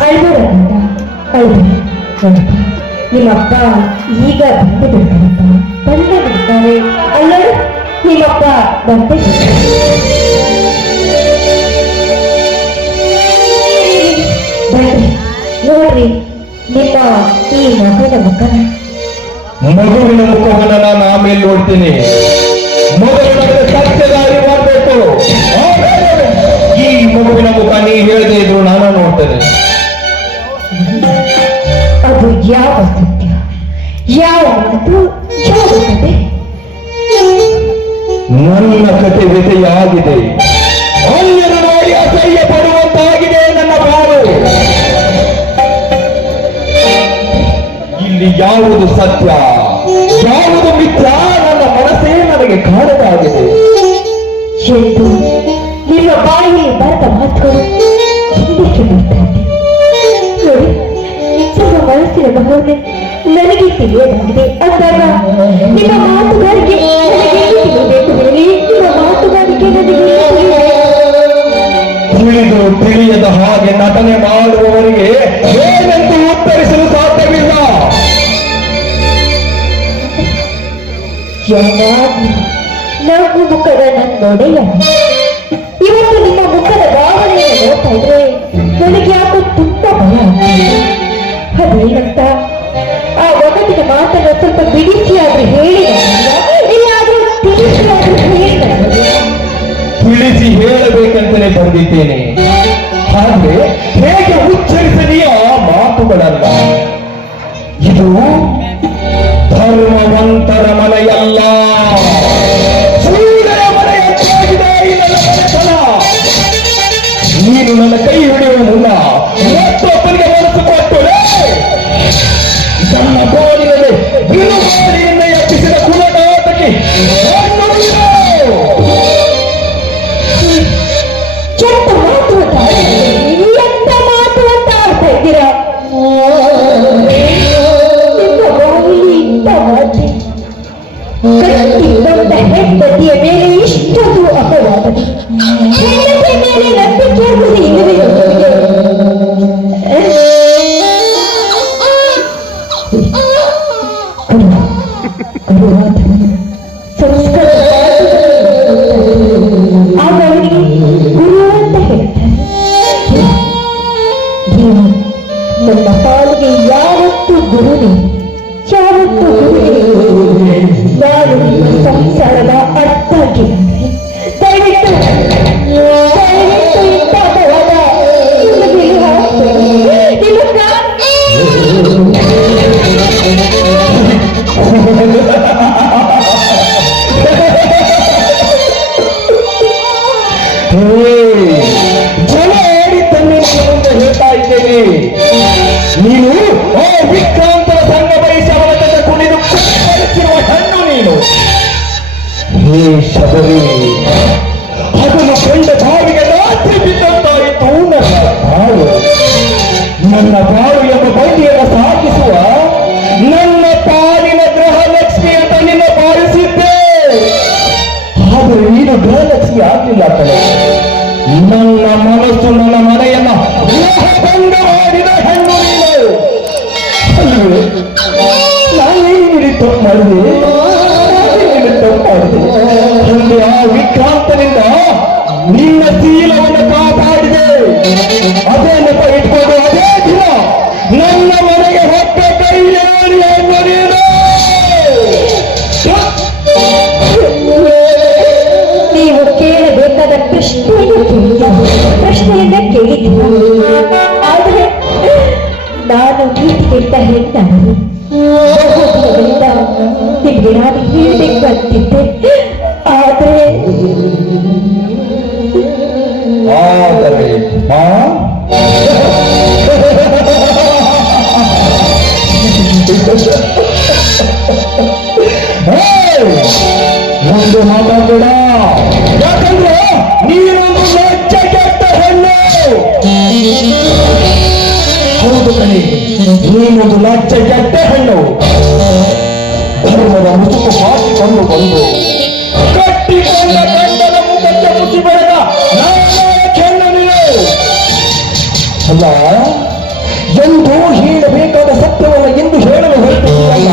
ಅಳ್ಬೇಡಪ್ಪ ಅಳ್ಬೇಡ ನೋಡಪ್ಪ ನಿಮ್ಮಪ್ಪ ಈಗ ಬಂದು ಬಿಡ್ತಾರಪ್ಪ ಬಂದೇ ಬಿಡ್ತಾರೆ ಅಲ್ಲೋಡು ನಿಮ್ಮಪ್ಪ ಬಂದೇ ನಿಮ್ಮ ಈ ಮುಖನ ಮಗುವಿನ ಮುಖವನ್ನು ನಾನು ಆಮೇಲೆ ನೋಡ್ತೀನಿ. ಮೊದಲು ನನಗೆ ಸತ್ಯದಾರಿ ಮಾಡಬೇಕು. ಈ ಮಗುವಿನ ಮುಖ ನೀ ಹೇಳದೆ ಇದ್ರು ನಾನು ನೋಡ್ತೇನೆ. ಅದು ಯಾವ ಸತ್ಯ? ಯಾವ ಮಾತು ಯಾವ ಕತೆ? ನನ್ನ ಕತೆ ವ್ಯತೆಯಾಗಿದೆ ಅನ್ಯರ ಮಾಡಿ ಅಸಹ್ಯ ಇಲ್ಲಿ ಯಾವುದು ಸತ್ಯ? ಯಾವುದು ಮಿತ್ರ ನನ್ನ ಮನಸ್ಸೇ ನನಗೆ ಕಾಡದಾಗಿದೆ. ಎಂದು ನಿಮ್ಮ ಬಾಯಿ ಬರೆದ ಮಾತುಗಳು ಹಿಂದಕ್ಕೆ ಬರ್ತಾರೆ ನೋಡಿ, ನಿಮ್ಮ ಮನಸ್ಸಿನ ಭಾವನೆ ನನಗೆ ತಿಳಿಯಲಾಗಿದೆ ಅಂದಾಗ ನಿಮ್ಮ ಮಾತುಗಾರಿಕೆ ತಿಳಿಯಬೇಕು ಹೇಳಿ? ನಿಮ್ಮ ಮಾತುಗಾರಿಕೆ ನನಗೆ ತಿಳಿದು ತಿಳಿಯದ ಹಾಗೆ ನಟನೆ ಮಾಡುವವರಿಗೆ ಏನಂತ ಉತ್ತರಿಸಲು ಸಾಧ್ಯವಿಲ್ಲ ನಗು ಮುಖದ ನನ್ನೊಡೆಯ ಇವತ್ತು ನಿಮ್ಮ ಮುಖದ ಭಾವನೆಯನ್ನು ನೋಡ್ತಾ ಇದ್ರೆ ನನಗೆ ಯಾಕೋ ತುಂಬಾ ಭಯ. ಅದೇನಂತ ಆ ಒಗಟಿನ ಮಾತನ್ನು ಸ್ವಲ್ಪ ಬಿಡಿಸಿಯಾದ್ರೂ ಹೇಳಿ ನನಗೆ. ಇಲ್ಲಾದ್ರೂ ಹೇಳಿ. ತಿಳಿಸಿ ಹೇಳಬೇಕಂತಲೇ ಬಂದಿದ್ದೇನೆ ಆದ್ರೆ ಹೇಗೆ ಆ ಮಾತುಗಳಲ್ಲ ಇದು ಧರ್ಮವಂತರ ಮನೆಯಲ್ಲ. ನೀನು ನನ್ನ ಕೈ ಹಿಡಿಯುವ ಮುನ್ನ ಮತ್ತೊಬ್ಬನಿಗೆ debate. ತಪ್ಪು ಮಾಡಿದೆ ತಪ್ಪು ಮಾಡಿದೆ ಮುಂದೆ ಆ ವಿಕ್ರಾಂತನಿಂದ ನಿನ್ನ ಶೀಲವನ್ನು ಕಾಪಾಡಿದೆ. ಅದೇ ನೆಪ ಇಟ್ಕೊಂಡು ಅದೇ ದಿನ ನನ್ನ ಮನೆಗೆ ಹೊಟ್ಟೆ ನೀನು ನೀವು ಕೇಳಬೇಕಾದ ಪ್ರಶ್ನೆಯನ್ನು ಕೇಳಿದ ಪ್ರಶ್ನೆಯನ್ನ ಕೇಳಿದ್ದೀರ ಆದರೆ ನಾನು ಪ್ರೀತಿ ಹೆಣ್ಣಾಗಿ ಬಹುದಿನಗಳಿಂದ ನಿಮಗೆ ನಾನು ಹೇಳಬೇಕು ಅಂತಿದ್ದೆ ಆದರೆ ಆದರೆ? ಏಯ್! ಒಂದು ಮಾತಾಡಬೇಡ ಯಾಕಂದ್ರೆ ನೀನೊಂದು ಲಜ್ಜೆ ಕೆಟ್ಟ ಹೆಣ್ಣು ನೀನೊಂದು ಲಜ್ಜ ಕೆಟ್ಟ ಹೆಣ್ಣು ಮುಸುಕು ಹಾಕಿಕೊಂಡು ಬಂದು ಕಟ್ಟಿಕೊಂಡ ಗಂಡನ ಮುಖಕ್ಕೆ ಮುಸಿ ಬೆಳೆದ ಅಲ್ಲ, ಎಂದು ಹೇಳಬೇಕಾದ ಸತ್ಯವಲ್ಲ ಎಂದು ಹೇಳಲು ಹೊರಟಿದೆಯಲ್ಲ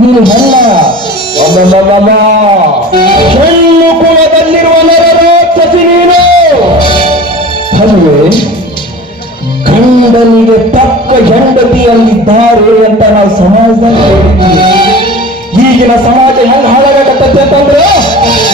ನೀನು ನನ್ನ ಹೆಣ್ಣು ಕುಲದಲ್ಲಿರುವ ನರರಾಕ್ಷಸಿ ನೀನು. ಅಲ್ಲವೇ ಗಂಡನಿಗೆ ತಕ್ಕ ಹೆಂಡತಿಯಲ್ಲಿದ್ದಾರೆ ಅಂತ ನಾವು ಸಮಾಜದಲ್ಲಿ ಹೇಳಿದ್ದೀವಿ ಈಗಿನ ಸಮಾಜ ಹೆಂಗ್ ಹಾಳಾಗತ್ತೆ ಅಂತಂದ್ರೆ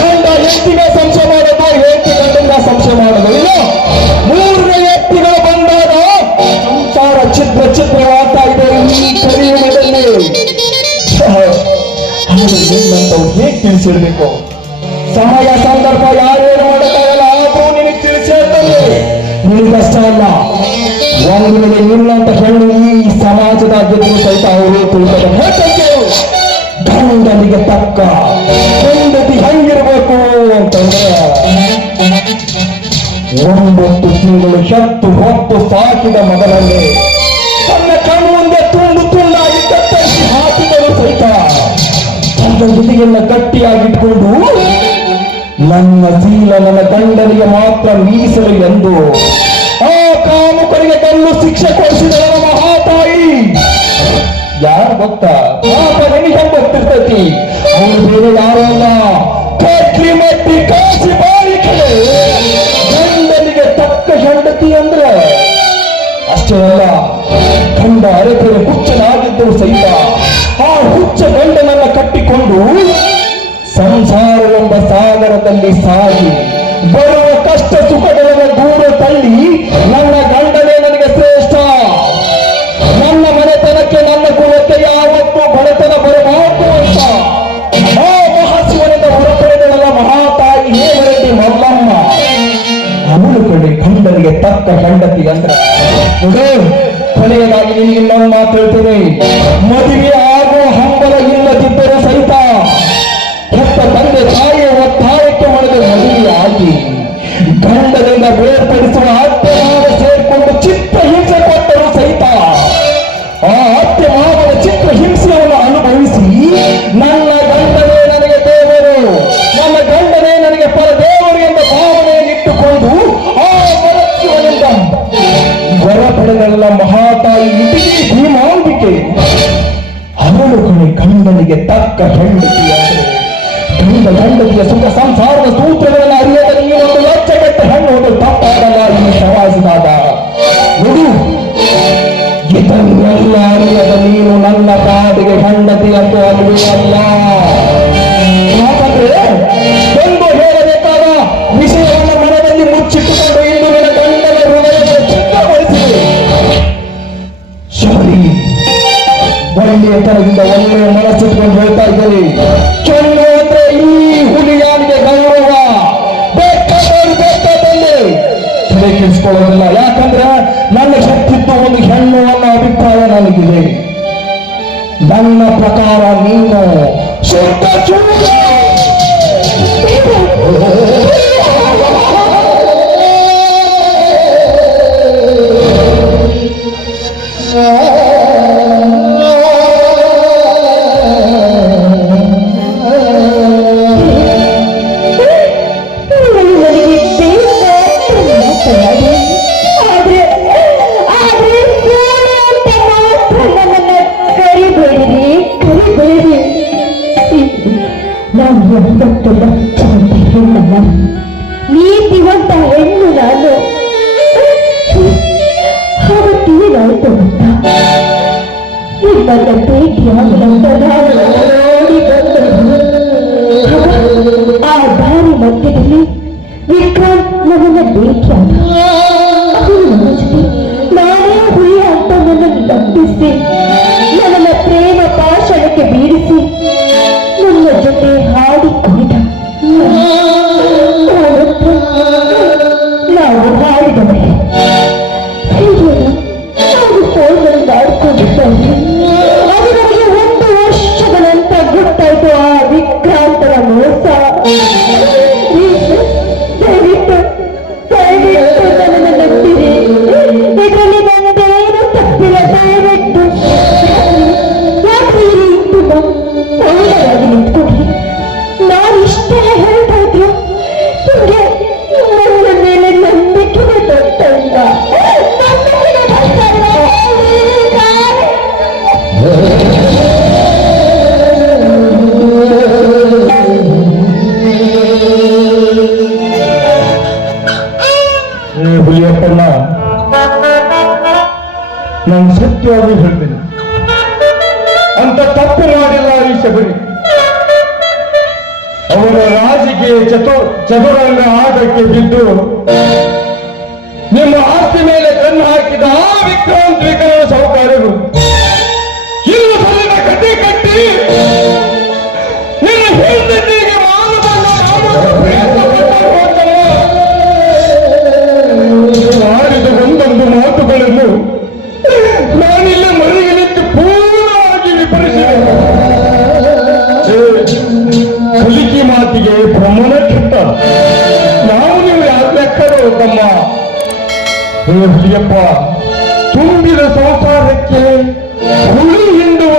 ಗಂಡ ಹೆಂಡಿನ ಸಂಶಯ ಮಾಡೋದು, ಹೆಂಡತಿ ಗಂಡನ ಸಂಶಯ ಮಾಡೋದು. ಇಲ್ಲ ಮೂರನೇ ವ್ಯಕ್ತಿಗಳು ಬಂದಾಗ ಸಂಸಾರ ಚಿತ್ರ ಚಿತ್ರವಾಗ್ತಾ ಇದೆ ಈ ಕಲಿಯುಗದಲ್ಲಿ ಹೇಗೆ ತಿಳಿಸಿರ್ಬೇಕು? ತಕ್ಕ ಹೆಂಡತಿ ಹೆಂಗಿರ್ಬೇಕು ಅಂತಂದ್ರೆ ಒಂಬತ್ತು ತಿಂಗಳು ಹೆತ್ತು ಹೊತ್ತು ಸಾಕಿದ ಮಗನಲ್ಲಿ ತನ್ನ ಕಣ್ಣು ಮುಂದೆ ತುಂಡು ತುಂಡಾಗಿ ಕತ್ತರಿಸಿ ಹಾಕಿದರು ಸಹಿತ ತನ್ನ ಜೊತೆಗೆಲ್ಲ ಗಟ್ಟಿಯಾಗಿಟ್ಕೊಂಡು ನನ್ನ ಶೀಲ ನನ್ನ ಗಂಡನಿಗೆ ಮಾತ್ರ ಮೀಸಲು ಎಂದು ಆ ಕಾಮುಕರಿಗೆ ಕಲ್ಲು ಶಿಕ್ಷೆ ಕೊಡಿಸಿದ ಮಹಾತಾಯಿ. ಯಾರು ಗೊತ್ತಾ ಪಾಪ ನನಗೆ ಗೊತ್ತಿರ್ತೈತಿ ಅವನು ಬೇರೆ ಯಾರು ಅಲ್ಲ ಕಟ್ಲಿ ಮಟ್ಟಿ ಕಾಸಿ ಬಾಳಿಕೆ. ಗಂಡನಿಗೆ ತಕ್ಕ ಹೆಂಡತಿ ಅಂದ್ರೆ ಅಷ್ಟೇ ಅಲ್ಲ, ಗಂಡ ಅರೆಕೆರೆ ಹುಚ್ಚನಾಗಿದ್ದರೂ ಸಹಿತ ಆ ಹುಚ್ಚ ಗಂಡನನ್ನ ಕಟ್ಟಿಕೊಂಡು ಸಂಸಾರವೆಂಬ ಸಾಗರದಲ್ಲಿ ಸಾಗಿ ಬರುವ ಗಂಡನಿಗೆ ಪಡೆದಲ್ಲ ಮಹಾತಾಯಿ ಇಡೀ ಭೂಮಾಂಬಿಕೆ ಅವಳು ಕಡೆ ಗಂಡನಿಗೆ ತಕ್ಕ ಹೆಂಡತಿ ಅಂದರೆ ಗಂಡ ಗಂಡತಿಯ ಸುಖ ಸಂಸಾರದ ಸೂತ್ರಗಳನ್ನು ಅರಿಯದ ನೀವೊಂದು ಲಕ್ಷ ಕೆಟ್ಟ ಹೆಣ್ಣು, ಒಂದು ತಪ್ಪಾಗಲ್ಲ ಈ ಶವಾಸಿನಾದ ನೋಡು, ಇದನ್ನೆಲ್ಲ ಅರಿಯದ ನೀನು ನನ್ನ ಕಾಡಿಗೆ ಹೆಂಡತಿ ಅಂತ ಅಲ್ಲ ಚೆನ್ನು ಅಂದ್ರೆ ಈ ಹುಲಿಯಾನಿಗೆ ಗೌರವ. ಬೇಕಾದವರು ಬೇಕಾದಲ್ಲಿ ಯಾಕಂದ್ರೆ ನನ್ನ ಶಕ್ತಿತ್ವ ಒಂದು ಹೆಣ್ಣು ಅನ್ನೋ ಅಭಿಪ್ರಾಯ ನನಗಿದೆ. ನನ್ನ ಪ್ರಕಾರ ನೀನು ಶುದ್ಧ ಚೂಡ. ನಿಮ್ಮನ್ನ ಭೇಟಿಯಾಗಿ ನಾನು ಓಡಿ ಬಂದಳು ಸತ್ಯವಾಗಿ ಹೇಳ್ತೇನೆ. ಅಂತ ತಪ್ಪು ಮಾಡಿಲ್ಲ ಈ ಶಬರಿ. ಅವರ ರಾಜಕೀಯ ಚತು ಚದುರಂಗ ಆಟಕ್ಕೆ ಬಿದ್ದು ನಿಮ್ಮ ಆಸ್ತಿ ಮೇಲೆ ಕಣ್ಣು ಹಾಕಿದ ಆ ವಿಕ್ರಾಂತ್ ವಿಕ್ರಮ ಸೌಕರ್ಯರು ನಾವು ನೀವು ಯಾರು ತಮ್ಮ ಹೇ ಹುಲಿಯಪ್ಪ ತುಂಬಿದ ಸಂಸಾರಕ್ಕೆ ಹುಲಿ ಹಿಂಡುವ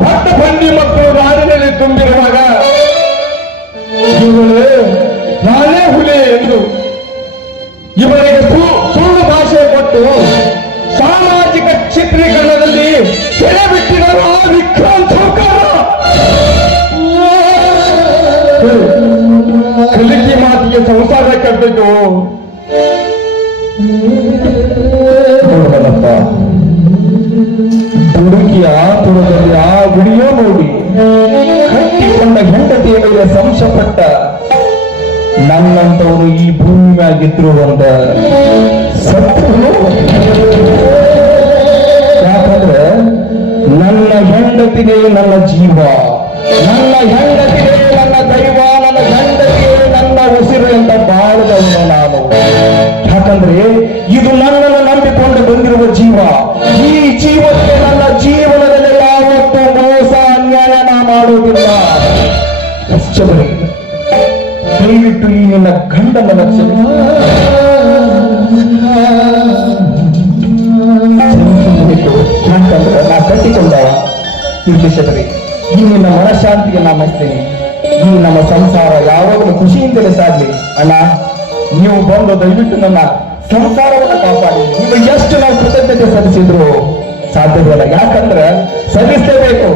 ಭಟ್ಟ ಬಂಡಿ ಮಕ್ಕಳು ನಾಡಿನಲ್ಲಿ ತುಂಬಿರುವಾಗ, ಇವಳು ನಾನೇ ಹುಲಿ ಎಂದು ಇವರಿಗೆ ಸುಳ್ಳು ಭಾಷೆ ಕೊಟ್ಟು ಸಾಮಾಜಿಕ ಚಿತ್ರೀಕರಣದಲ್ಲಿ ಕೆರೆ ಕಟ್ಟಿದ್ದು. ಹುಡುಗಿಯ ಆತುರದಲ್ಲಿ ಆ ವಿಡಿಯೋ ನೋಡಿ. ಕಟ್ಟಿಕೊಂಡ ಹೆಂಡತಿಯ ಮೇಲೆ ಸಂಶಪಟ್ಟ ನನ್ನಂತವರು ಈ ಭೂಮಿ ಮ್ಯಾಗಿದ್ರು ಒಂದ ಸತ್ರು ಯಾಕಂದ್ರೆ ನನ್ನ ಹೆಂಡತಿಗೆ ನನ್ನ ಜೀವ. ನನ್ನ ಹೆಂಡತಿಗೆ ಅಂತ ಬಾಳದವನು ನಾನು ಯಾಕಂದ್ರೆ ಇದು ನನ್ನನ್ನು ನಂಬಿಕೊಂಡು ಬಂದಿರುವ ಜೀವ. ಈ ಜೀವಕ್ಕೆ ನನ್ನ ಜೀವನದಲ್ಲಿ ಯಾವತ್ತೂ ಮೋಸ, ಅನ್ಯಾಯ ನಾ ಮಾಡುವುದಿಲ್ಲ. ದಯವಿಟ್ಟು ಈ ನಿನ್ನ ಗಂಡನ ಯಾಕಂದ್ರೆ ನಾ ಕಟ್ಟಿಕೊಂಡ ಇರ್ಲಿ ಶಬರಿ ಈ ನಿನ್ನ ಮನಃಶಾಂತಿಗೆ ನಾ ಮೆಚ್ತೇನೆ ಈ ನಮ್ಮ ಸಂಸಾರ ಯಾವಾಗಲೂ ಖುಷಿಯಿಂದಲೇ ಸಾಗಲಿ ಅಣ್ಣ, ನೀವು ಬಂದು ದಯವಿಟ್ಟು ನನ್ನ ಸಂಸಾರವನ್ನು ಕಾಪಾಡಿ. ನೀವು ಎಷ್ಟು ನಾವು ಕೃತಜ್ಞತೆ ಸಲ್ಲಿಸಿದ್ರು ಸಾಧ್ಯವಿಲ್ಲ ಯಾಕಂದ್ರೆ ಸಲ್ಲಿಸಲೇಬೇಕು.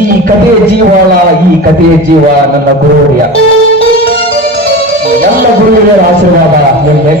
ಈ ಕಥೆಯ ಜೀವಾಳ, ಈ ಕಥೆಯ ಜೀವ ನನ್ನ ಗುರುವರಿಯ. ಎಲ್ಲ ಗುರುವಿನ ಆಶೀರ್ವಾದ. ನಿಮ್ಗೆ